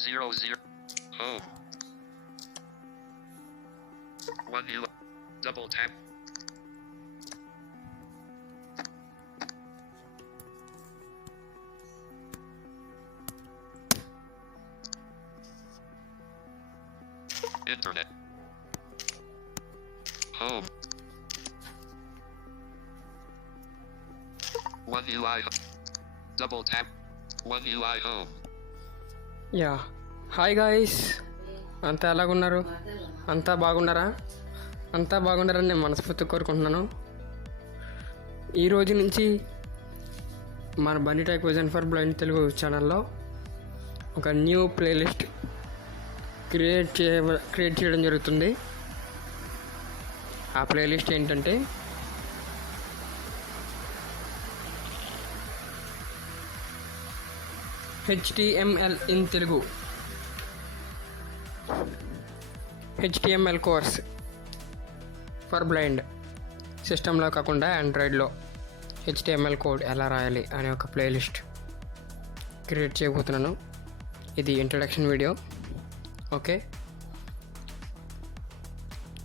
00 home 1 double tap internet home 1 UI double tap 1 UI home yeah hi guys, అంతా ఎలాగున్నారు? అంతా బాగున్నారా? అంతా బాగున్నారని నేను మనస్ఫూర్తిగా కోరుకుంటున్నాను. ఈరోజు నుంచి మన Bunny tech vision for blind Telugu ఛానల్లో ఒక న్యూ ప్లేలిస్ట్ క్రియేట్ చేయడం జరుగుతుంది. ఆ ప్లేలిస్ట్ ఏంటంటే HTML in Telugu, HTML course for blind. సిస్టంలో కాకుండా ఆండ్రాయిడ్లో HTML కోడ్ ఎలా రాయాలి అనే ఒక ప్లేలిస్ట్ క్రియేట్ చేయబోతున్నాను. ఇది ఇంట్రడక్షన్ వీడియో. ఓకే,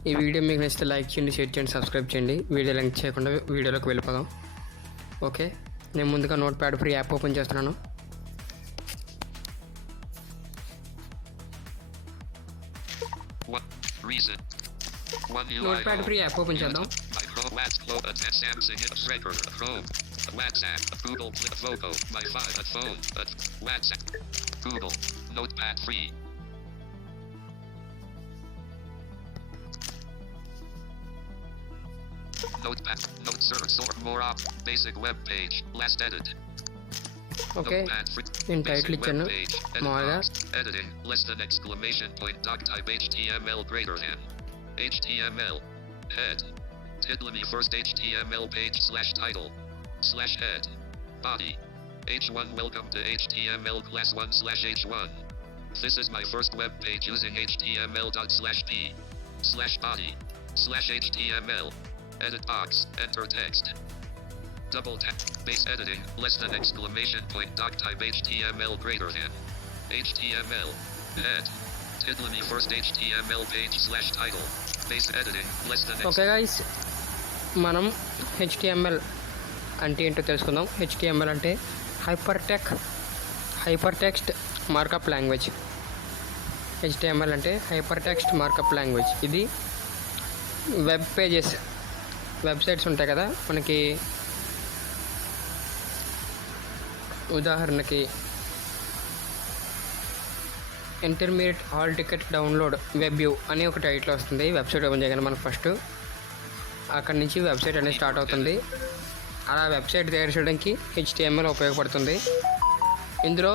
ఈ వీడియో మీకు నచ్చితే లైక్ చేయండి, షేర్ చేయండి, సబ్స్క్రైబ్ చేయండి. వీడియో లింక్ చేయకుండా వీడియోలోకి వెళ్ళిపోదాం. ఓకే, నేను ముందుగా notepad free app open చేస్తున్నాను. Notepad free app open చేద్దాం. Notepad, note search, sort more up, basic web page, last edit. Okay, నేను టైటిల్ ఇచ్చాను మామూలుగా. Editing, less than exclamation point, doc type HTML greater than. HTML, head. Title me first HTML page slash title, slash head. Body. H1 welcome to HTML class 1 slash H1. This is my first web page using HTML dot slash p, slash body, slash HTML. Edit box, enter text. Double tap, base editing, less than exclamation point, doc type HTML greater than. HTML, head. Title me first HTML page slash title. Base editing, less than okay guys, మనం HTML అంటే ఏంటో తెలుసుకుందాం. HTML అంటే hyper text markup language. HTML అంటే hyper text markup language. ఇది web pages, websites ఉంటాయి కదా మనకి. ఉదాహరణకి intermediate hall ticket download web view అని ఒక టైటిల్ వస్తుంది. వెబ్సైట్ ఓపెన్ చేయగానే మనకు ఫస్ట్ అక్కడి నుంచి వెబ్సైట్ అనేది స్టార్ట్ అవుతుంది. అలా వెబ్సైట్ తయారు చేయడానికి HTML ఉపయోగపడుతుంది. ఇందులో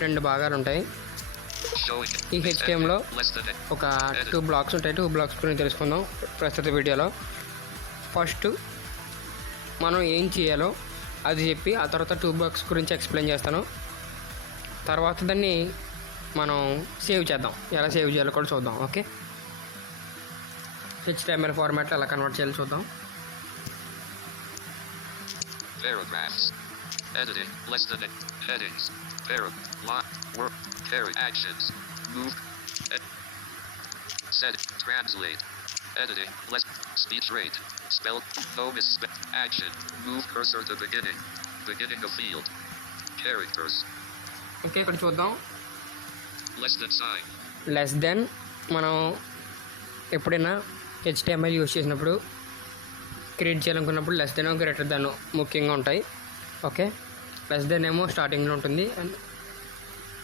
2 భాగాలు ఉంటాయి. ఈ HTMLలో ఒక 2 బ్లాక్స్ ఉంటాయి. 2 బ్లాక్స్ గురించి తెలుసుకుందాం ప్రస్తుత వీడియోలో. ఫస్ట్ మనం ఏం చేయాలో అది చెప్పి ఆ తర్వాత 2 బ్లాక్స్ గురించి ఎక్స్ప్లెయిన్ చేస్తాను. తర్వాత దాన్ని మనం సేవ్ చేద్దాం. ఎలా సేవ్ చేయాలో కూడా చూద్దాం. ఓకే, HTML ఫార్మాట్లో ఎలా కన్వర్ట్ చేయాలో చూద్దాం. Paragraphs. Editing, less than headings. Work, carry actions. Move. Set, translate. Editing, less, speech rate. Spell, home is action. Move cursor to beginning. Beginning of field. Characters. Okay, ఇక్కడ చూద్దాం. Less than sign. Less then మనం ఎప్పుడైనా HTML use చేసినప్పుడు create చేయాలనుకున్నప్పుడు less than greater than ముఖ్యంగా ఉంటాయి. Okay, less then ఏమో స్టార్టింగ్లో ఉంటుంది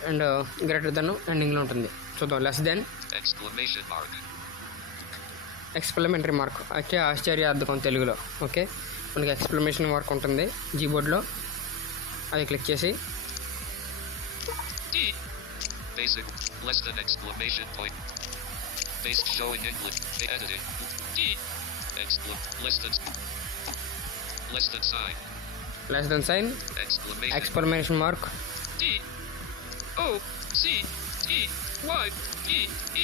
అండ్ గ్రేటర్ దెన్ ఎండింగ్లో ఉంటుంది. చూద్దాం. Less than Exclamation mark. ఎక్స్ప్లమేటరీ mark అయితే ఆశ్చర్యార్థకం తెలుగులో. ఓకే, మనకి ఎక్స్ప్లమేషన్ మార్క్ ఉంటుంది కీబోర్డ్లో. అది క్లిక్ చేసి D. Basic, less than exclamation point. Base showing English. Editing. D. Less than sign. Less than sign exclamation mark. D. O. C. T. Y. P.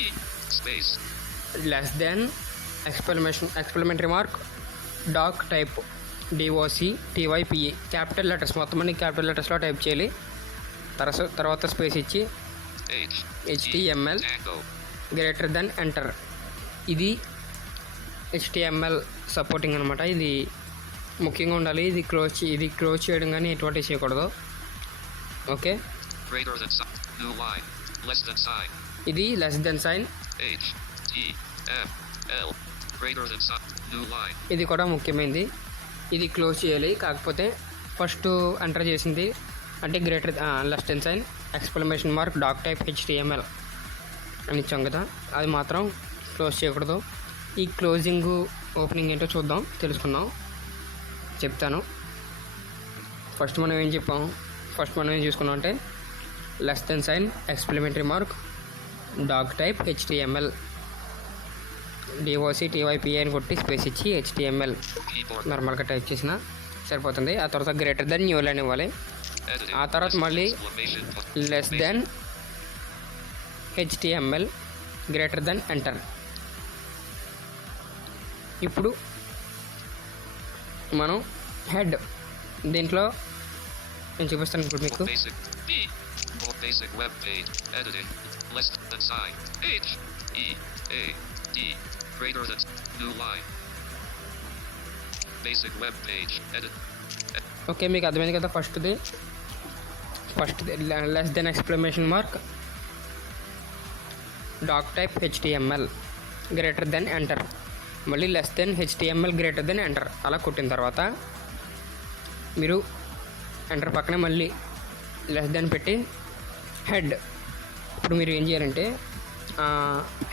E. Space. Less than exclamatory mark doc type DOCTYPE capital letters మొత్తం అన్ని capital లెటర్స్లో type చేయాలి. తర్వాత space ఇచ్చి H. HTML Tango. Greater than enter. ఇది HTML supporting అనమాట. ఇది ముఖ్యంగా ఉండాలి. ఇది క్లోజ్ చేయడం కానీ ఎటువంటి చేయకూడదు. Okay, Greater than sign. New line. Less than sign. ఇది less than sign. H. T. M. L. Greater than sign. New line. ఇది కూడా ముఖ్యమైనది. ఇది క్లోజ్ చేయాలి. కాకపోతే ఫస్ట్ ఎంటర్ చేసింది అంటే greater less than sign exclamation mark doc type HTML అని ఇచ్చాం కదా, అది మాత్రం క్లోజ్ చేయకూడదు. ఈ క్లోజింగ్ ఓపెనింగ్ ఏంటో చూద్దాం, తెలుసుకుందాం, చెప్తాను. ఫస్ట్ మనం ఏం చూసుకున్నాం అంటే less than sign exclamatory mark doc type HTML DOCTYP అని కొట్టి స్పేస్ ఇచ్చి HTML Keyboard. నార్మల్గా టైప్ చేసిన సరిపోతుంది. ఆ తర్వాత గ్రేటర్ దెన్ న్యూ లైన్ ఇవ్వాలి. Editing. ఆ తర్వాత మళ్ళీ Exclamation point. Less than HTML greater than enter. ఇప్పుడు మనం హెడ్ దీంట్లో నేను చూపిస్తాను ఇప్పుడు మీకు. Basic. B. More basic web page. Editing. Less than sign. H. E. A. D. Greater than new line. Basic web page. Edit. Okay, మీకు అర్థమైంది కదా. First less than exclamation mark doc type HTML greater than enter. మళ్ళీ less than HTML greater than enter అలా కొట్టిన తర్వాత మీరు enter పక్కనే మళ్ళీ లెస్ దెన్ పెట్టి హెడ్. ఇప్పుడు మీరు ఏం చేయాలంటే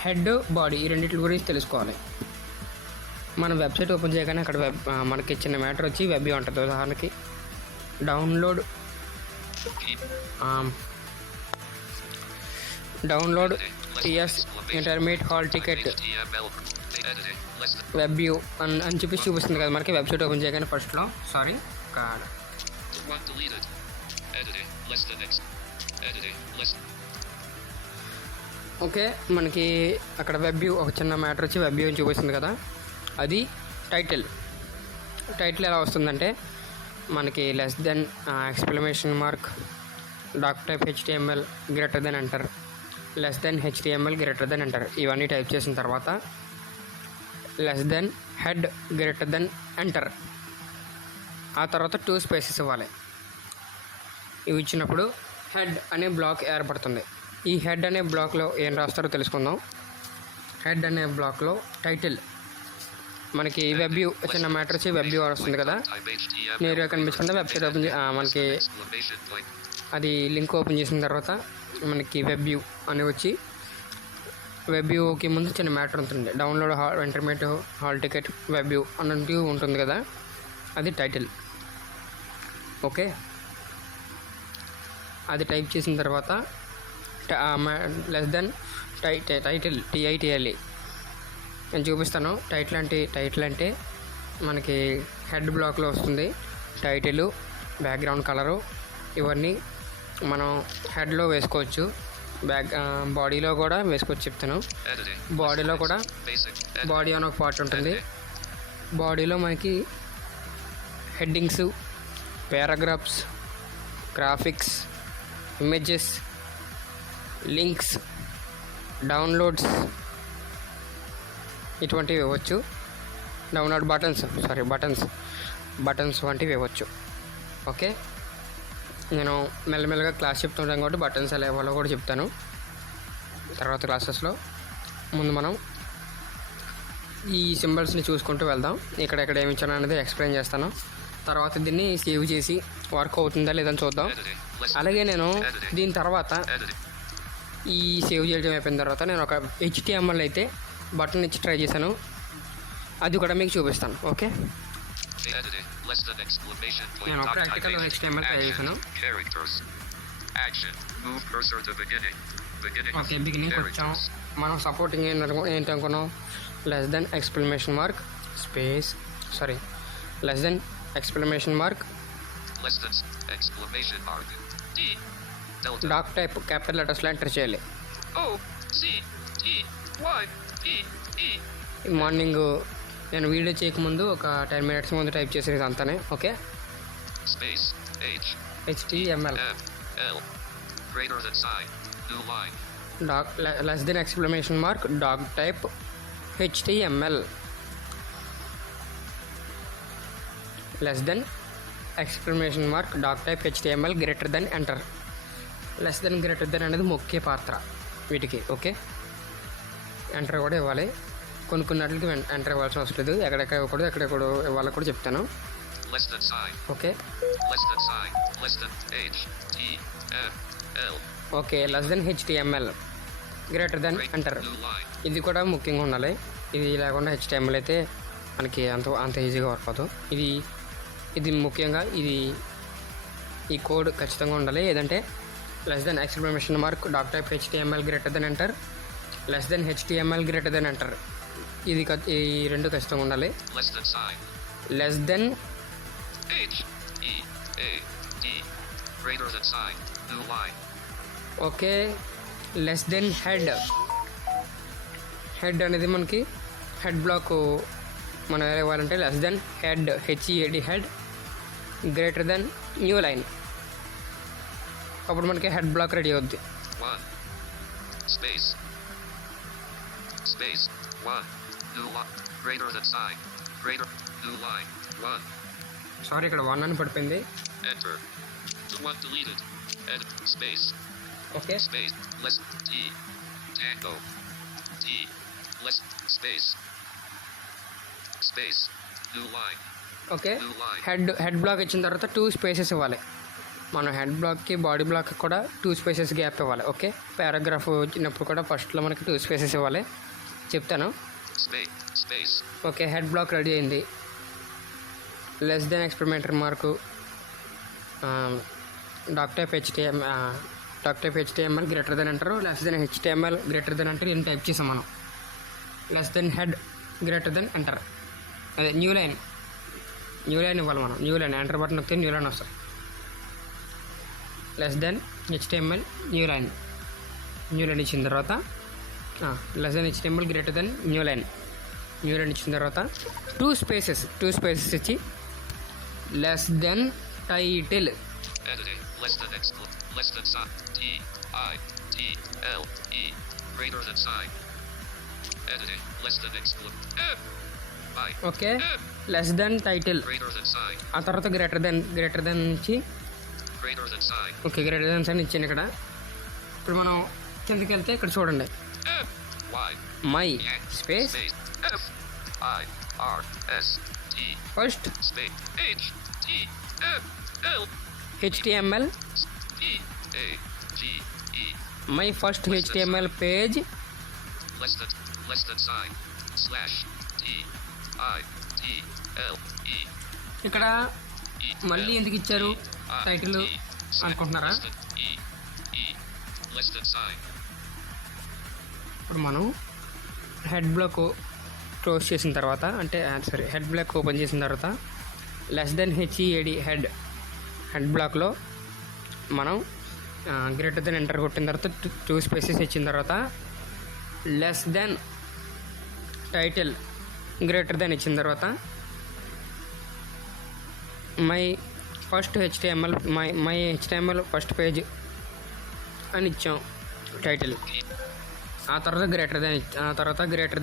హెడ్ బాడీ ఈ రెండింటి గురించి తెలుసుకోవాలి. మన వెబ్సైట్ ఓపెన్ చేయగానే అక్కడ మనకి చిన్న మ్యాటర్ వచ్చి వెబ్ ఉంటుంది. ఉదాహరణకి download TS intermediate hall ticket HTML. Editing. Less than. Web view అని చూపిస్తుంది కదా మనకి వెబ్సైట్ ఓపెన్ చేయగానే ఫస్ట్లో. Sorry, One deleted. Editing. Less than X. Editing. Less. Okay, మనకి అక్కడ వెబ్ వ్యూ ఒక చిన్న మ్యాటర్ వచ్చి వెబ్ వ్యూ అని చూపిస్తుంది కదా, అది టైటిల్ ఎలా వస్తుందంటే మనకి less than exclamation mark doc type HTML greater than enter, less than HTML greater than enter ఇవన్నీ టైప్ చేసిన తర్వాత less than head greater than enter. ఆ తర్వాత 2 స్పేసెస్ ఇవ్వాలి. ఇవి ఇచ్చినప్పుడు హెడ్ అనే బ్లాక్ ఏర్పడుతుంది. ఈ హెడ్ అనే బ్లాక్లో ఏం రాస్తారో తెలుసుకుందాం. హెడ్ అనే బ్లాక్లో టైటిల్ మనకి వెబ్ వ్యూ చిన్న మ్యాటర్ వచ్చి వెబ్ వ్యూ వస్తుంది కదా, Type HTML. నేరుగా కనిపించకుండా వెబ్సైట్ ఓపెన్ మనకి Exclamation point. అది లింక్ ఓపెన్ చేసిన తర్వాత మనకి వెబ్ వ్యూ అని వచ్చి వెబ్ వ్యూకి ముందు చిన్న మ్యాటర్ ఉంటుంది. Download intermediate hall ticket web view అన్నట్టు ఉంటుంది కదా, అది టైటిల్. ఓకే, అది టైప్ చేసిన తర్వాత లెస్ దెన్ టైటిల్ TITLE నేను చూపిస్తాను. టైటిల్ అంటే మనకి హెడ్ బ్లాక్లో వస్తుంది. టైటిల్, బ్యాక్గ్రౌండ్ కలరు ఇవన్నీ మనం హెడ్లో వేసుకోవచ్చు, బాడీలో కూడా వేసుకోవచ్చు. చెప్తాను, Editing. బాడీలో కూడా Basic. బాడీ అని ఒక పార్ట్ ఉంటుంది. బాడీలో మనకి headings, paragraphs, graphics, images, links, downloads ఇటువంటివి ఇవ్వచ్చు. డౌన్లోడ్ బటన్స్ వంటివి ఇవ్వచ్చు. ఓకే, నేను మెల్లమెల్లగా క్లాస్ చెప్తుంటాను కాబట్టి బటన్స్ ఎలా ఇవ్వాలో కూడా చెప్తాను తర్వాత క్లాసెస్లో. ముందు మనం ఈ సింబల్స్ని చూసుకుంటూ వెళ్దాం. ఇక్కడ ఏమి ఇచ్చాను అనేది ఎక్స్ప్లెయిన్ చేస్తాను. తర్వాత దీన్ని సేవ్ చేసి వర్క్ అవుతుందా లేదని చూద్దాం. Editing. Less. అలాగే నేను దీని తర్వాత Editing. ఈ సేవ్ చేయడం అయిపోయిన తర్వాత నేను ఒక HTML అయితే బటన్ ఇచ్చి ట్రై చేశాను, అది కూడా మీకు చూపిస్తాను. Okay, Editing. Less than exclamation point. నేను Doc type practical HTML try చేశాను. Characters. Action. Move cursor to beginning. Beginning. Okay, బిగినింగ్కి వచ్చాం. మనం సపోర్టింగ్ ఏంటనుకున్నాం, less than exclamation mark space less than exclamation mark Less than exclamation mark. D. Delta. Doc type capital లెటర్స్లో enter చేయాలి. O. C. T. Y. E. E. Morning నేను video చేయకముందు ఒక 10 minutes ముందు టైప్ చేసేది అంతానే. Okay, Space. H. HTML M. L. Greater than sign. New line. less than exclamation mark doc type HTML. less than exclamation mark doc type HTML greater than enter. Less than greater than అనేది ముఖ్య పాత్ర వీటికి. Okay, enter కూడా ఇవ్వాలి. కొన్ని వాటికి enter ఇవ్వాల్సిన అవసరం లేదు. ఎక్కడెక్కడ ఇవ్వకూడదు, ఎక్కడెక్కడ ఇవ్వాలో కూడా చెప్తాను. Less than sign. Okay, Less than sign. Less than HTML. Okay, less than HTML greater than enter. New line. ఇది కూడా ముఖ్యంగా ఉండాలి. ఇది లేకుండా HTML అయితే మనకి అంత ఈజీగా వర్క్ అవుతుంది. ఇది ముఖ్యంగా ఈ కోడ్ ఖచ్చితంగా ఉండాలి. ఏదంటే less than exclamation mark doc type HTML greater than enter, less than HTML greater than enter. ఈ రెండు ఖచ్చితంగా ఉండాలి. Less than sign. Less than HEAD. Greater than sign. New line. Okay, less than head. Head అనేది head block మనం ఎలా ఇవ్వాలంటే less than head HEAD head greater than new line. అప్పుడు మనకి హెడ్ బ్లాక్ రెడీ అవుద్ది. 1 space 1 new line greater than sign greater new line 1 sorry, ఇక్కడ 1 అని పడిపోయింది. enter 1 deleted edit space okay, space less T tango T less space new line okay. new line head block ఇచ్చిన తర్వాత 2 spaces ఇవ్వాలి. మనం head బ్లాక్కి body బ్లాక్కి కూడా 2 spaces gap ఇవ్వాలి. ఓకే, పారాగ్రాఫ్ వచ్చినప్పుడు కూడా ఫస్ట్లో మనకి 2 స్పేసెస్ ఇవ్వాలి. చెప్తాను. space okay, head block ready అయింది. Less than exclamatory mark doc type HTML greater than అంటారు, less than HTML greater than అంటారు. ఇన్ని టైప్ చేసాం మనం. Less than head greater than enter. అదే న్యూ లైన్ ఇవ్వాలి మనం. న్యూ లైన్ ఎంటర్ బటన్ నొక్కితే న్యూ లైన్ వస్తుంది. Less than HTML new line ఇచ్చిన తర్వాత less than HTML greater than new line ఇచ్చిన తర్వాత 2 స్పేసెస్ ఇచ్చి less than title. editing less than sign TITLE greater than sign editing less than okay, less than title. greater than sign ఆ తర్వాత greater then నుంచి greater than sign okay, greater than sign ఇచ్చాను ఇక్కడ. ఇప్పుడు మనం కిందకి వెళ్తే ఇక్కడ చూడండి, Y my space FIRST first space HTML HTML PAGE my first HTML page less than sign /TITLE ఇక్కడ మళ్ళీ ఎందుకు ఇచ్చారు టైటిల్ అనుకుంటున్నారా? less than sign ఇప్పుడు మనం హెడ్ బ్లాక్ క్లోజ్ చేసిన తర్వాత హెడ్ బ్లాక్ ఓపెన్ చేసిన తర్వాత లెస్ దెన్ HEAD హెడ్ బ్లాక్లో మనం గ్రేటర్ దెన్ ఎంటర్ కొట్టిన తర్వాత 2 స్పేసెస్ ఇచ్చిన తర్వాత less than title greater then ఇచ్చిన తర్వాత my first HTML first page అని ఇచ్చాం టైటిల్. ఆ తర్వాత greater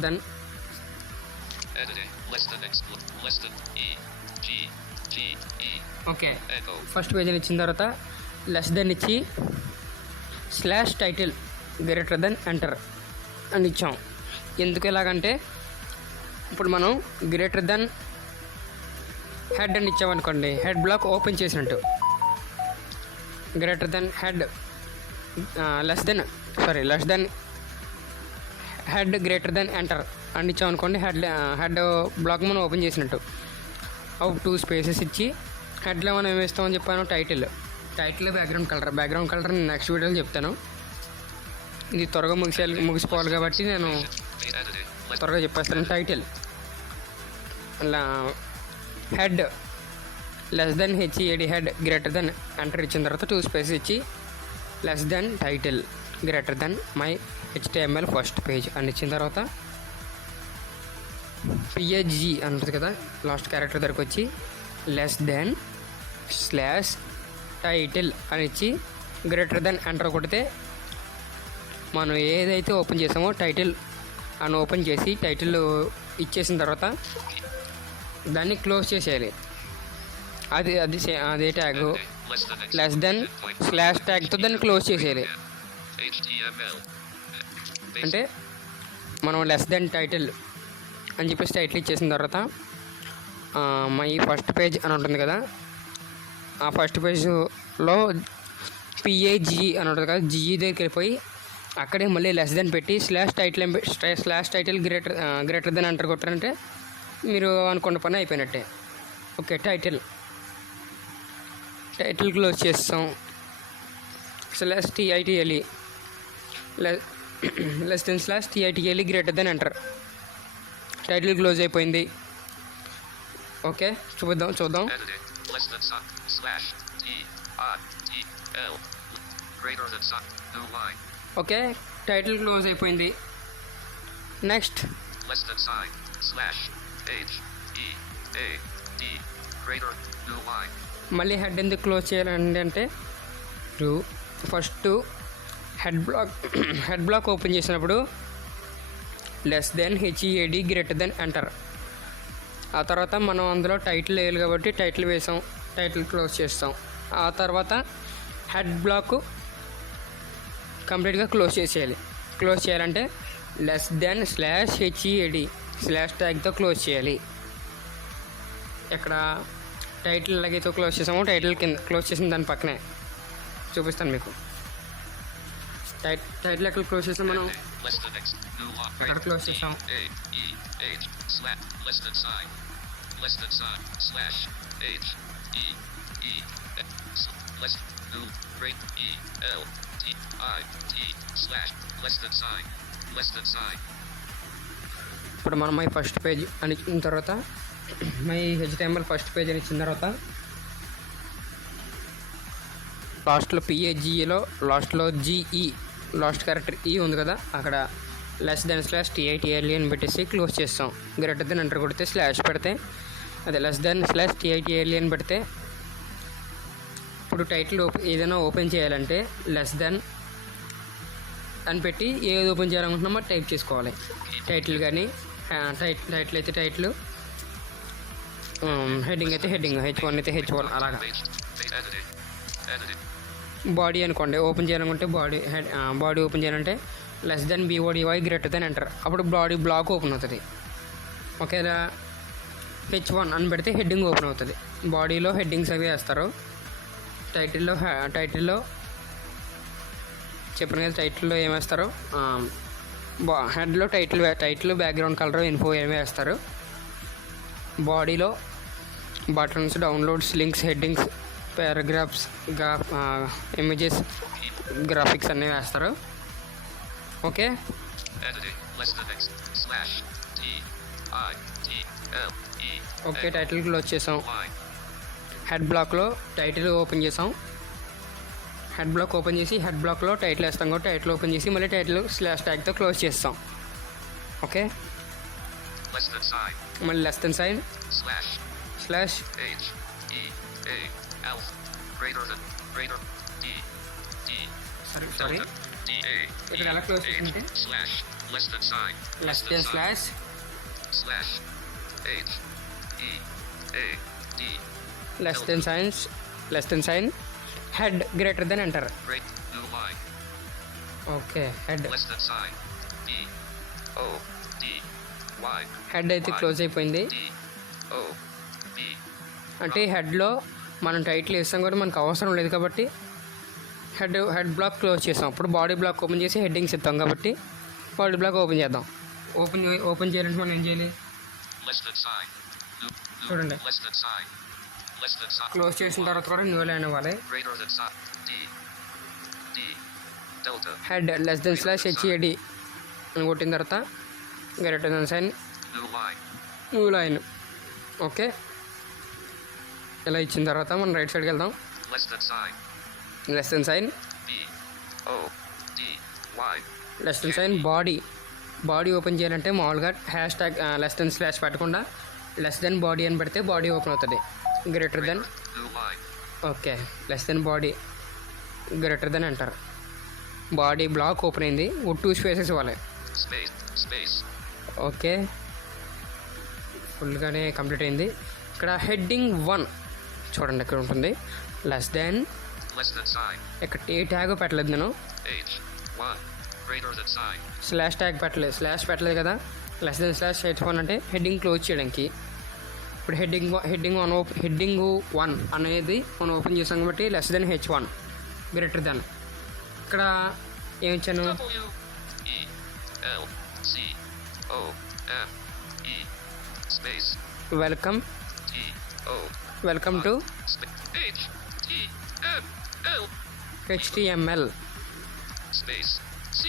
then editing less than EGGE okay, echo first page అని ఇచ్చిన తర్వాత లెస్ దెన్ ఇచ్చి slash title greater than enter అని ఇచ్చాం. ఎందుకు ఎలాగంటే ఇప్పుడు మనం గ్రేటర్ దెన్ హెడ్ అని ఇచ్చామనుకోండి, హెడ్ బ్లాక్ ఓపెన్ చేసినట్టు. Greater than head less than head greater than enter అని ఇచ్చామనుకోండి, హెడ్ బ్లాక్ మనం ఓపెన్ చేసినట్టు. అవి 2 స్పేసెస్ ఇచ్చి హెడ్లో మనం ఏమి ఇస్తామని చెప్పాను, టైటిల్ బ్యాక్గ్రౌండ్ కలర్ నేను నెక్స్ట్ వీడియోలో చెప్తాను. ఇది త్వరగా ముగిసిపోవాలి కాబట్టి నేను editing త్వరగా చెప్పేస్తాను. Title head less than HEAD head greater than enter ఇచ్చిన తర్వాత 2 స్పేసెస్ ఇచ్చి less than title greater then my HTML first page అని ఇచ్చిన తర్వాత PHG అంటుంది కదా, లాస్ట్ క్యారెక్టర్ దగ్గరకు వచ్చి లెస్ దెన్ స్లాష్ టైటిల్ అని ఇచ్చి గ్రేటర్ దెన్ ఎంటర్ కొడితే మనం ఏదైతే ఓపెన్ చేసామో టైటిల్ అని ఓపెన్ చేసి టైటిల్ ఇచ్చేసిన తర్వాత దాన్ని క్లోజ్ చేసేయాలి. అదే ట్యాగ్ లెస్ దెన్ స్లాష్ ట్యాగ్తో దాన్ని క్లోజ్ చేసేయాలి. అంటే మనం లెస్ దెన్ టైటిల్ అని చెప్పేసి టైటిల్ ఇచ్చేసిన తర్వాత మై ఫస్ట్ పేజ్ అని ఉంటుంది కదా, ఆ ఫస్ట్ పేజ్లో పిఏజీ అని ఉంటుంది కదా, జిఈ దగ్గరికి వెళ్ళిపోయి అక్కడే మళ్ళీ లెస్ దెన్ పెట్టి స్లాష్ టైటిల్ గ్రేటర్ దెన్ అంటారు కొట్టారంటే మీరు అనుకున్న పని అయిపోయినట్టే. ఓకే, టైటిల్ క్లోజ్ చేస్తాం. Slash T I T L E less than slash T I T L E greater than enter. Title close అయిపోయింది. ఓకే, చూద్దాం. ఓకే, టైటిల్ క్లోజ్ అయిపోయింది. నెక్స్ట్ మళ్ళీ హెడ్ ఎందుకు క్లోజ్ చేయాలండి అంటే ఫస్ట్ హెడ్ బ్లాక్ ఓపెన్ చేసినప్పుడు less than H E A D greater than enter. ఆ తర్వాత మనం అందులో టైటిల్ వేయాలి కాబట్టి టైటిల్ వేసాం, టైటిల్ క్లోజ్ చేస్తాం. ఆ తర్వాత హెడ్ బ్లాక్ కంప్లీట్గా క్లోజ్ చేసేయాలి. క్లోజ్ చేయాలంటే less than slash H E A D slash ట్యాగ్తో క్లోజ్ చేయాలి. ఇక్కడ టైటిల్ ఎలాగైతే క్లోజ్ చేసామో టైటిల్ కింద క్లోజ్ చేసిన దాని పక్కనే చూపిస్తాను మీకు. టైటిల్ ఎక్కడ క్లోజ్ చేసాం మనం, ఎక్కడ క్లోజ్ చేసాం. ఇప్పుడు మనం మై ఫస్ట్ పేజ్ అని ఇచ్చిన తర్వాత మై హెచ్టిఎంఎల్ ఫస్ట్ పేజ్ అని ఇచ్చిన తర్వాత లాస్ట్లో పిఏజిఈలో లాస్ట్లో జిఈ లాస్ట్ క్యారెక్టర్ ఈ ఉంది కదా, అక్కడ లెస్ దెన్ స్లాష్ టిఐటిఎల్ఈ అని పెట్టేసి క్లోజ్ చేస్తాం. గ్రేటర్ దెన్ ఎంటర్ కొడితే స్లాష్ పెడితే అదే లెస్ దెన్ స్లాష్ టిఐటిఎల్ఈ అని పెడితే ఇప్పుడు టైటిల్ ఏదైనా ఓపెన్ చేయాలంటే లెస్ దెన్ అని పెట్టి ఏది ఓపెన్ చేయాలనుకుంటున్నామో టైప్ చేసుకోవాలి. టైటిల్ కానీ టైటిల్ అయితే టైటిల్, హెడ్డింగ్ అయితే హెడ్డింగ్, H1 అయితే H1 అలాగా. బాడీ అనుకోండి ఓపెన్ చేయాలనుకుంటే బాడీ ఓపెన్ చేయాలంటే less then BODY greater than enter. అప్పుడు బాడీ బ్లాక్ ఓపెన్ అవుతుంది. ఒకేలా H1 అని పెడితే హెడ్డింగ్ ఓపెన్ అవుతుంది. బాడీలో హెడ్డింగ్స్ అవి వేస్తారు. టైటిల్లో చెప్పిన కదా, టైటిల్లో ఏం వేస్తారు, హెడ్లో టైటిల్ బ్యాక్గ్రౌండ్ కలర్ ఇన్ఫో ఏమి వేస్తారు. బాడీలో buttons, downloads, links, headings, paragraphs, images, graphics అన్నీ వేస్తారు. ఓకే, ఓకే టైటిల్ క్లోజ్ చేసాం. హెడ్ బ్లాక్లో టైటిల్ ఓపెన్ చేసాం. హెడ్ బ్లాక్ ఓపెన్ చేసి హెడ్ బ్లాక్లో టైటిల్ వేస్తాం కాబట్టి టైటిల్ ఓపెన్ చేసి మళ్ళీ టైటిల్ స్లాష్ ట్యాగ్తో క్లోజ్ చేస్తాం. ఓకే, మళ్ళీ less than sign slash sorry ఇక్కడ ఎలా క్లోజ్ చేసిందంటే less than slash less than sign head greater than enter. Okay, head అయితే క్లోజ్ అయిపోయింది. అంటే హెడ్లో మనం టైటిల్ వేస్తాం కూడా మనకు అవసరం లేదు కాబట్టి హెడ్ బ్లాక్ క్లోజ్ చేస్తాం. అప్పుడు బాడీ బ్లాక్ ఓపెన్ చేసి హెడ్డింగ్స్ ఇస్తాం కాబట్టి బాడీ బ్లాక్ ఓపెన్ చేద్దాం. ఓపెన్ చేయాలంటే మనం ఏం చేయాలి చూడండి. క్లోజ్ చేసిన తర్వాత కూడా న్యూ లైన్ ఇవ్వాలి. Head less than slash H A D అని కొట్టిన తర్వాత greater than sign new line. Okay, ఇలా ఇచ్చిన తర్వాత మనం రైట్ సైడ్కి వెళ్దాం. Less than sign body open చేయాలంటే మామూలుగా hash tag less than slash పెట్టకుండా లెస్ దెన్ బాడీ అని పెడితే బాడీ ఓపెన్ అవుతుంది. Greater than okay less than body greater than enter. Body block open అయింది. 2 స్పేసెస్ ఇవ్వాలి. Space. ఓకే, ఫుల్గానే కంప్లీట్ అయింది. ఇక్కడ హెడ్డింగ్ 1 చూడండి ఇక్కడ ఉంటుంది. Less than Less than sign. ఇక్కడ ఏ ట్యాగ్ పెట్టలేదు నేను. H1. Greater than sign. Slash tag పెట్టలేదు. స్లాష్ పెట్టలేదు కదా. లెస్ దెన్ స్లాష్ H1 అంటే హెడ్డింగ్ క్లోజ్ చేయడానికి. ఇప్పుడు హెడ్డింగ్ 1 అనేది మనం ఓపెన్ చేసాం కాబట్టి less than H1 greater then. ఇక్కడ ఏమి ఇచ్చాను? W E L C O M E space welcome T O to H T M L HTML space C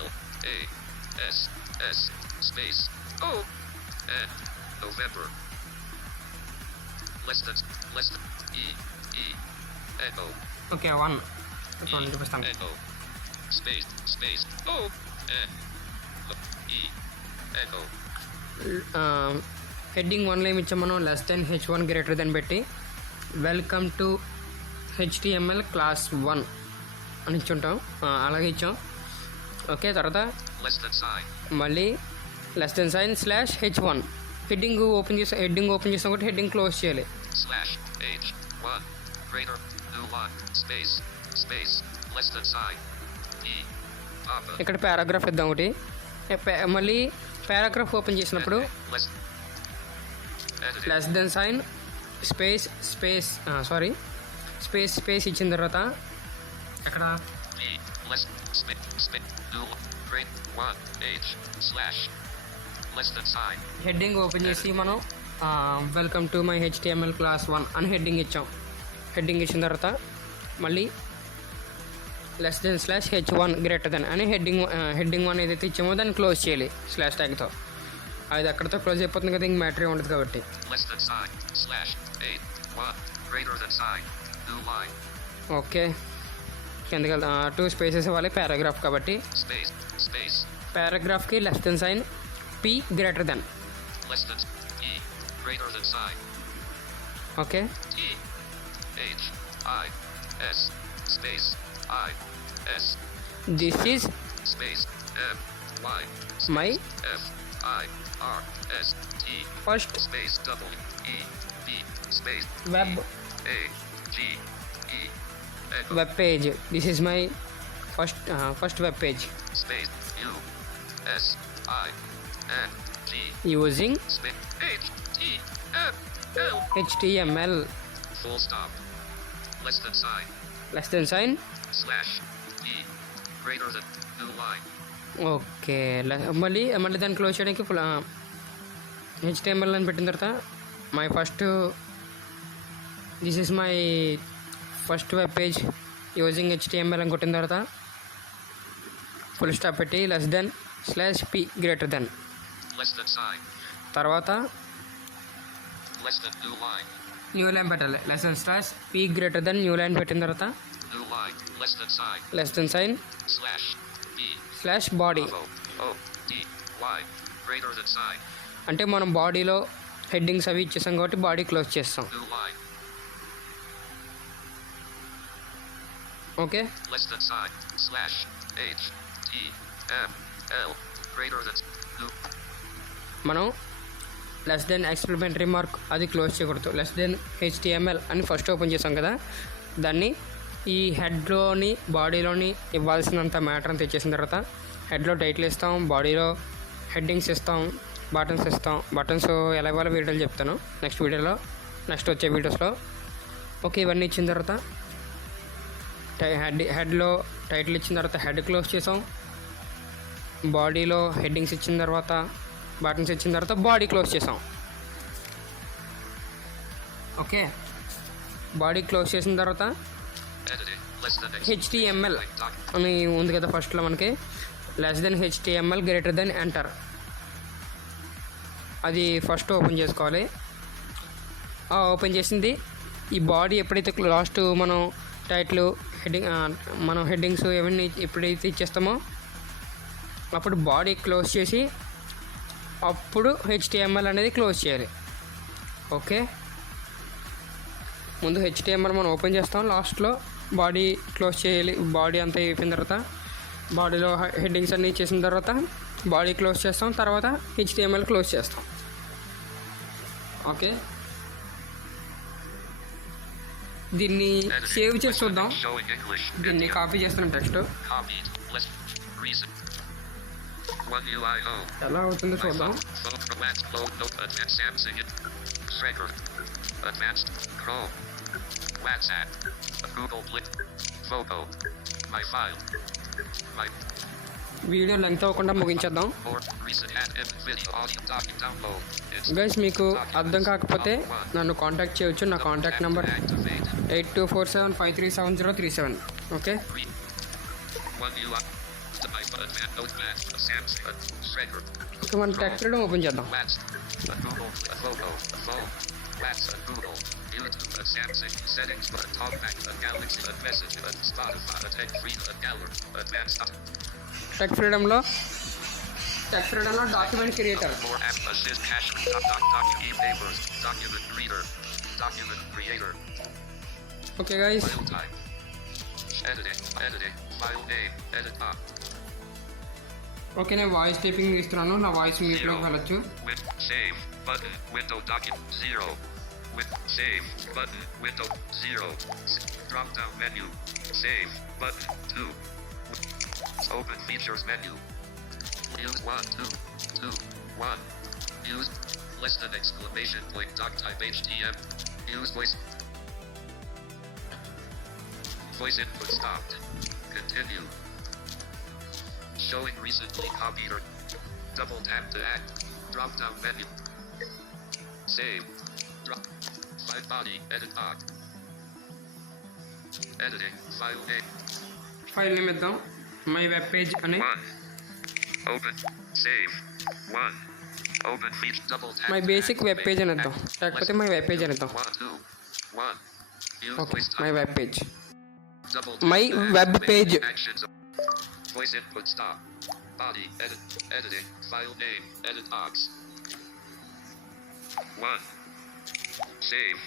L A S S space O N November less than E E N O okay 1 చూడండి చూపిస్తాను. N O space O N E N O heading 1లో ఏమి ఇచ్చాం మనం? Less than H1 greater than పెట్టి welcome to HTML class 1 అని ఇచ్చుంటాం. అలాగే ఇచ్చాం. ఓకే, తర్వాత less than sign మళ్ళీ less than sign slash H1 heading open చేసాం కాబట్టి హెడ్డింగ్ క్లోజ్ చేయాలి. slash H1 greater new line space less than sign E Papa ఇక్కడ పారాగ్రాఫ్ ఇద్దాం ఒకటి. మళ్ళీ పారాగ్రాఫ్ ఓపెన్ చేసినప్పుడు less edited less than sign space ఇచ్చిన తర్వాత అక్కడ E less space new great 1 H slash less than sign heading open చేసి మనం welcome to my HTML class 1 అని హెడ్డింగ్ ఇచ్చాం. హెడ్డింగ్ ఇచ్చిన తర్వాత మళ్ళీ less than slash H1 greater then అని హెడ్డింగ్ 1 ఏదైతే ఇచ్చామో దాన్ని క్లోజ్ చేయాలి స్లాష్ ట్యాగ్తో. అది అక్కడితో క్లోజ్ అయిపోతుంది కదా, ఇంక మ్యాటర్ ఉంటుంది కాబట్టి. less than sign slash H1 greater than sign new line okay, కిందకి 2 స్పేసెస్ ఇవ్వాలి పారాగ్రాఫ్ కాబట్టి. space పారాగ్రాఫ్కి less than sign P greater than. less than E greater than sign okay, T H I S space I S this is space M Y my F I R S T first space double E B space web A G E echo web page. This is my first web page space U S I N G using space H T M L HTML full stop less than sign less than sign. slash E greater than new line okay, మళ్ళీ దాన్ని close చేయడానికి full HTML అని పెట్టిన తర్వాత this is my first web page using HTML అని కొట్టిన తర్వాత full stop పెట్టి less than slash P greater than. less than sign తర్వాత less than new line new line పెట్టాలి. Less than slash P greater than new line పెట్టిన తర్వాత new line less than sign less than sign slash B slash body. O O D Y greater than sign అంటే మనం బాడీలో headings అవి ఇచ్చేసాం కాబట్టి body close చేస్తాం. new line okay, less than sign slash H T M L greater than new మనం less then ఎక్స్ప్లిమెంటరీ mark అది close చేయకూడదు. లెస్ దెన్ HTML అని ఫస్ట్ ఓపెన్ చేసాం కదా, దాన్ని ఈ హెడ్లోని బాడీలోని ఇవ్వాల్సినంత మ్యాటర్ అంతా ఇచ్చేసిన తర్వాత హెడ్లో టైటిల్ ఇస్తాం, బాడీలో హెడ్డింగ్స్ ఇస్తాం, బటన్స్ ఎలా ఇవ్వాలో వీడియోలు చెప్తాను నెక్స్ట్ వచ్చే వీడియోస్లో. ఓకే, ఇవన్నీ ఇచ్చిన తర్వాత హెడ్లో టైటిల్ ఇచ్చిన తర్వాత హెడ్ క్లోజ్ చేసాం, బాడీలో హెడ్డింగ్స్ ఇచ్చిన తర్వాత బటన్స్ ఇచ్చిన తర్వాత బాడీ క్లోజ్ చేసాం. ఓకే, బాడీ క్లోజ్ చేసిన తర్వాత edited less than HTML అని ఉంది కదా ఫస్ట్లో మనకి, less than HTML greater than enter అది ఫస్ట్ ఓపెన్ చేసుకోవాలి. ఓపెన్ చేసింది ఈ బాడీ ఎప్పుడైతే లాస్ట్ మనం టైటిల్ మనం హెడ్డింగ్స్ ఇవన్నీ ఎప్పుడైతే ఇచ్చేస్తామో అప్పుడు బాడీ క్లోజ్ చేసి అప్పుడు HTML అనేది క్లోజ్ చేయాలి. ఓకే, ముందు HTML మనం ఓపెన్ చేస్తాం, లాస్ట్లో బాడీ క్లోజ్ చేయాలి. బాడీ అంతా అయిపోయిన తర్వాత బాడీలో హెడ్డింగ్స్ అన్నీ చేసిన తర్వాత బాడీ క్లోజ్ చేస్తాం. తర్వాత HTML క్లోజ్ చేస్తాం. ఓకే, దీన్ని సేవ్ చేసి చూద్దాం. దీన్ని కాపీ చేస్తున్నాం టెక్స్ట్. ఎలా అవుతుందో చూద్దాం. వీడియో లెంగ్త్ అవ్వకుండా ముగించేద్దాం. గైస్, మీకు అర్థం కాకపోతే నన్ను కాంటాక్ట్ చేయొచ్చు. నా కాంటాక్ట్ నెంబర్ 8247537037. ఓకే, ఇక మన టెక్స్ట్ రీడర్ ఓపెన్ చేద్దాం. టెక్ ఫ్రీడమ్లో document creator. Okay guys, okay నేను వాయిస్ టైపింగ్ ఇస్తున్నాను. నా వాయిస్ మ్యూట్లోకి వెళ్ళొచ్చు. With save button window 0 drop down menu save button 2 open features menu use 1 2 2 1 use less than exclamation point doc type HTML use voice input stopped continue showing recently copied or double tap to add drop down menu save drop file body edit box editing file name ఇద్దాం. My web page అని 1 open save 1 open feature double tap my basic web page అని ఇద్దాం. లేకపోతే my web page అని ఇద్దాం. 1 2 1 okay, my web page. My web page. voice input stop body edit editing file name edit box 1 save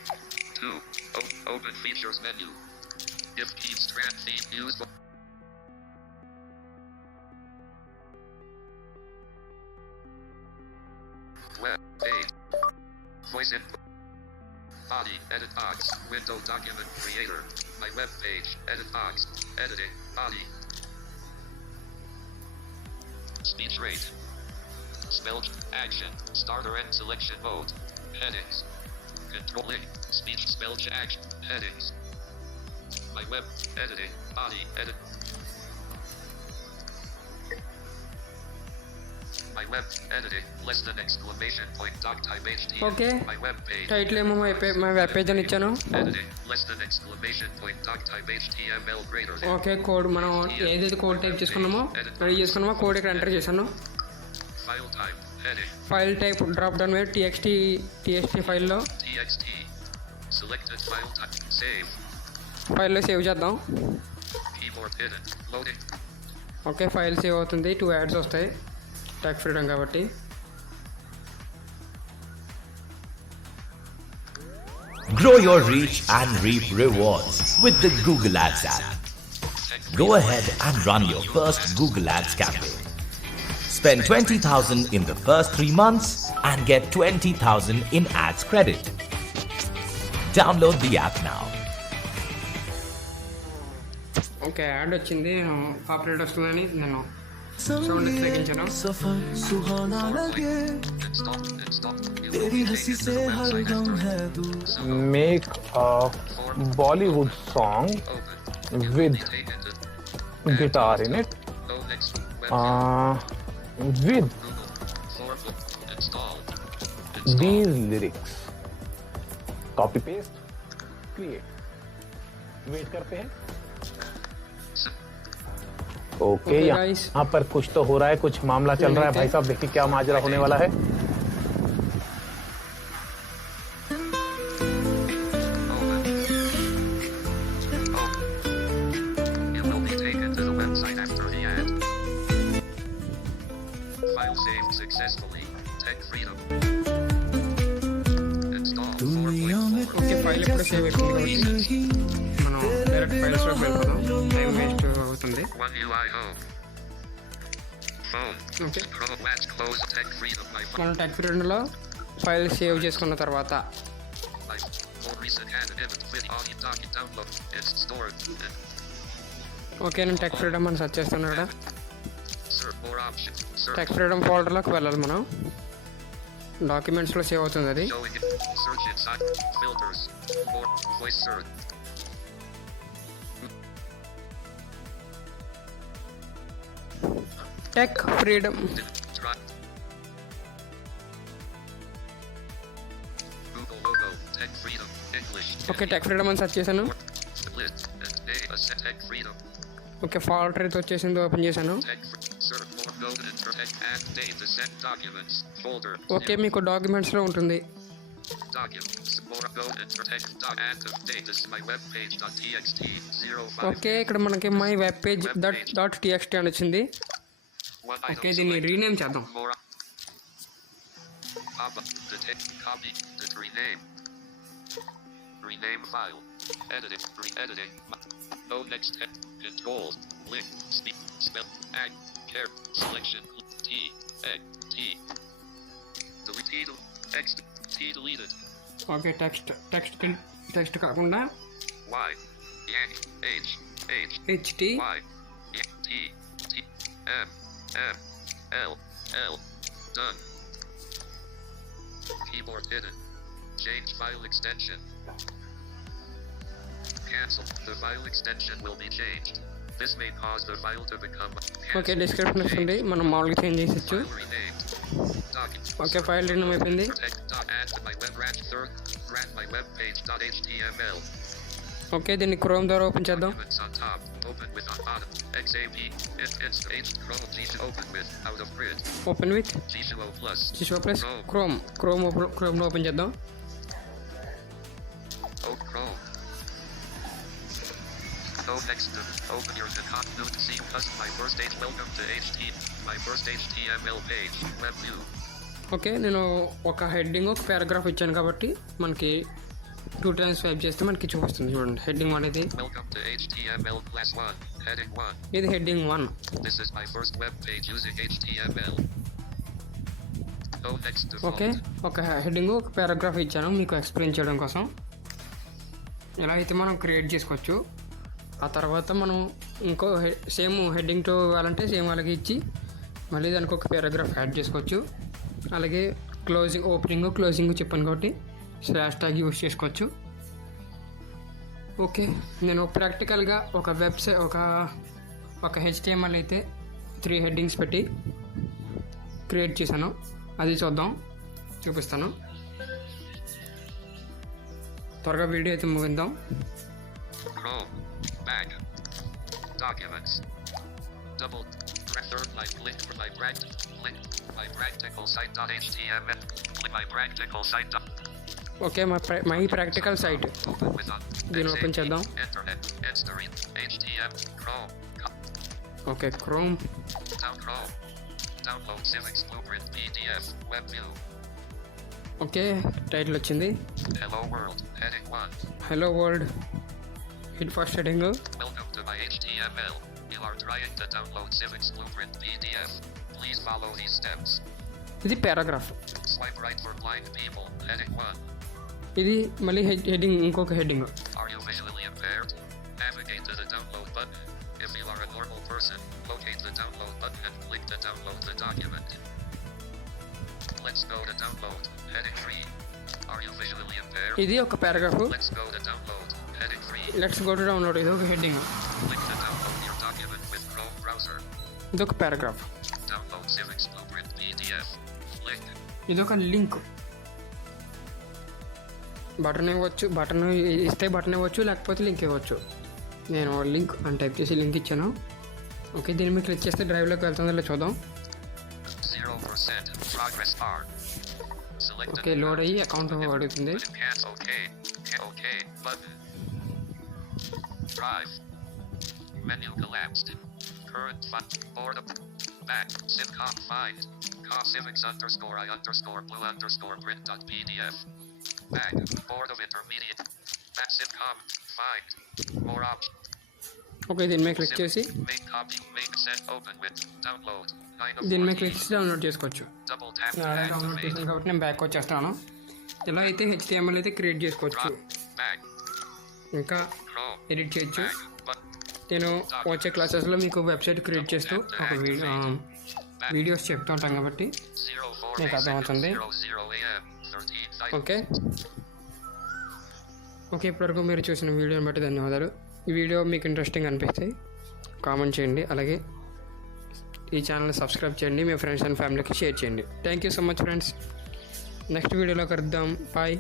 2 open features menu if keeps strand theme use web page voice input body edit box window document creator my web page edit box editing body speech rate spell action starter and selection mode headings controlling speech spell action headings my web editing body edit my web editing less than exclamation point doc type HTML okay, my web page title ఏమో my web page అని ఇచ్చాను. editing less than exclamation point doc type HTML greater than okay, code మనం ఏదైతే code type చేసుకున్నామో ready చేసుకున్నామో code ఇక్కడ enter చేశాను. file type heading file type drop down మీద TXT ఫైల్లో txt selected file type save ఫైల్లో సేవ్ చేద్దాం. keyboard hidden loading okay, file save అవుతుంది. 2 యాడ్స్ వస్తాయి టెక్ ఫ్రీడమ్ కాబట్టి. Grow your reach and reap rewards with the Google Ads app. Go ahead and run your first Google Ads campaign. Spend 20,000 in the first 3 months and get 20,000 in ads credit. Download the app now. Okay, add వచ్చింది. Populate వస్తుందని నేను sound తగ్గించాను. सफर सुहाना लगे तेरी हंसी से हर गम है दूर make a Bollywood song with guitar in it with these lyrics. Copy paste, create. Wait करते हैं. ओके, यहाँ पर कुछ तो हो रहा है, कुछ मामला चल रहा है भाई साहब. देखिए क्या माजरा होने वाला है. you will be taken to the website after the ad file saved successfully tech freedom install 4.4 okay, file ఎప్పుడు సేవ్ అయిపోయింది కాబట్టి మనం డైరెక్ట్ ఫైల్స్లోకి వెళ్ళిపోదాం, టైం వేస్ట్ అవుతుంది. One UI home. Phone. Okay, Chrome Latch close tech freedom. My phone. మనం tech ఫ్రెండ్లో file save చేసుకున్న తర్వాత My more recent added image with audio document download. It's stored. Okay, నేను tech freedom అని search చేస్తున్నాడు. Search more options. Search. Tech freedom ఫోల్డర్లోకి వెళ్ళాలి మనం. డాక్యుమెంట్స్లో save అవుతుంది అది. Showing it. Search inside. Filters. More voice search. Tech freedom. Try. Google logo. Tech freedom. English. Okay, tech freedom అని search చేశాను. Split. Tech freedom. Okay, folder అయితే వచ్చేసింది, open చేశాను. Tech. Search more. Go to enter tech. Add data set documents. Folder. Okay, మీకు డాక్యుమెంట్స్లో ఉంటుంది. Documents. More. Go to enter tech. Active data. My web page. .txt. 05. Okay, ఇక్కడ మనకి my web page .txt అని వచ్చింది. One okay, item దీన్ని select. Rename చేద్దాం. More. Copy. Rename. Rename file. Editing. Re-editing. No next step. Control. Link. Speak. Spell. Act. Care. Selection. T. Egg. T. Delete. Text. T deleted. Okay, text కాకుండా Y. Yank. H. HT Y. T. T. M. L. Done. Keyboard hidden. Change file extension. Cancel. The file extension will be changed. This may cause the file to become okay, description వస్తుంది, మనం మామూలుగా change చేసచ్చు. file renamed. Document. Okay, file rename అయిపోయింది. Add to my web branch third. Grant my web page.html. Okay, దీన్ని chrome ద్వారా open చేద్దాం. Documents on top. Open with on bottom. XAP. It's page. Chrome. Open with. Out of grid. Open with G2O plus. జిషో plus క్రోమ్లో open చేద్దాం. Chrome. Go next to open your new see custom my first page. Welcome to my first HTML page. Web view. Okay, నేను ఒక heading ఒక paragraph ఇచ్చాను కాబట్టి మనకి 2 times swipe చేస్తే మనకి చూపిస్తుంది. చూడండి, హెడ్డింగ్ 1 ఇది. Welcome to HTML class 1. Heading 1. ఇది heading 1. This is my first web page using HTML. Go next to okay, ఒక హెడ్డింగ్ ఒక పారాగ్రాఫ్ ఇచ్చాను మీకు ఎక్స్ప్లెయిన్ చేయడం కోసం. ఇలా అయితే మనం క్రియేట్ చేసుకోవచ్చు. ఆ తర్వాత మనం ఇంకో సేమ్ హెడ్డింగ్తో ఇవ్వాలంటే సేమ్ అలాగే ఇచ్చి మళ్ళీ దానికి ఒక పారాగ్రాఫ్ యాడ్ చేసుకోవచ్చు. అలాగే క్లోజింగ్ చెప్పాను కాబట్టి స్లాష్ ట్యాగ్ యూస్ చేసుకోవచ్చు. ఓకే, నేను ప్రాక్టికల్గా ఒక వెబ్సైట్ ఒక HTML అయితే 3 headings పెట్టి క్రియేట్ చేశాను. అది చూపిస్తాను. త్వరగా వీడియో అయితే ముగిద్దాం. Chrome. Back. Documents. Double. Third line link for my practical site.html. My practical site. Okay, my practical site Open with దీన్ని ఓపెన్ చేద్దాం. Internet. HTML. Chrome. Okay, Chrome. Chrome. Download Civics Blueprint PDF. Web view. Okay, title వచ్చింది. Hello world. Heading 1. Hello world. Hit first heading. Welcome to my HTML. You are trying to download Civics Blueprint PDF. Please follow these steps. ఇది paragraph. Swipe right for blind people. Heading 1. ఇది మళ్ళీ heading ఇంకొక heading. Are you visually impaired? Navigate to the download button. If you are a normal person, locate the download button and click to download the document. Let's go to download. Heading 3. Are you visually impaired? ఇది ఒక paragraph. Let's go to download. Heading 3. Let's go to download. ఇది ఒక heading. Click to download your document with Chrome browser. ఇది ఒక paragraph. Download Civics Blueprint PDF. Link. ఇది ఒక link. Button ఇవ్వచ్చు లేకపోతే లింక్ ఇవ్వచ్చు. నేను లింక్ అని టైప్ చేసి లింక్ ఇచ్చాను. ఓకే, దీన్ని మీరు క్లిక్ చేస్తే డ్రైవ్లోకి వెళ్తుందో చూద్దాం. 0% progress bar. Select okay, load అయ్యి అకౌంట్ అడుగుతుంది. Okay button. Drive. Menu collapsed. Current fund. Boredom. Back. Simcom find. Civics _I_blue_print.pdf. Back. Board of intermediate. Syncom. Find. More options. Okay, దీని మీద క్లిక్ చేసి Make copy. Make send. Open with. Download. 9 of దీని మీద 14. Click చేసి download చేసుకోవచ్చు. Double tap to download activate. చేసాను కాబట్టి నేను బ్యాక్ వచ్చేస్తాను. ఇలా అయితే HTML అయితే క్రియేట్ చేసుకోవచ్చు, Back. ఇంకా Chrome. ఎడిట్ చేయొచ్చు. Back. Button. నేను వచ్చే క్లాసెస్లో మీకు వెబ్సైట్ క్రియేట్ చేస్తూ ఒక వీడియోస్ చెప్తూ ఉంటాం కాబట్టి 04 మీకు అర్థమవుతుంది. 00 AM. 13. ఓకే ఓకే, ఇప్పటివరకు మీరు చూసిన వీడియోని బట్టి ధన్యవాదాలు. ఈ వీడియో మీకు ఇంట్రెస్టింగ్ అనిపిస్తే కామెంట్ చేయండి, అలాగే ఈ ఛానల్ని సబ్స్క్రైబ్ చేయండి, మీ ఫ్రెండ్స్ అండ్ ఫ్యామిలీకి షేర్ చేయండి. Thank you so much friends. Next వీడియోలో కలుద్దాం. బాయ్.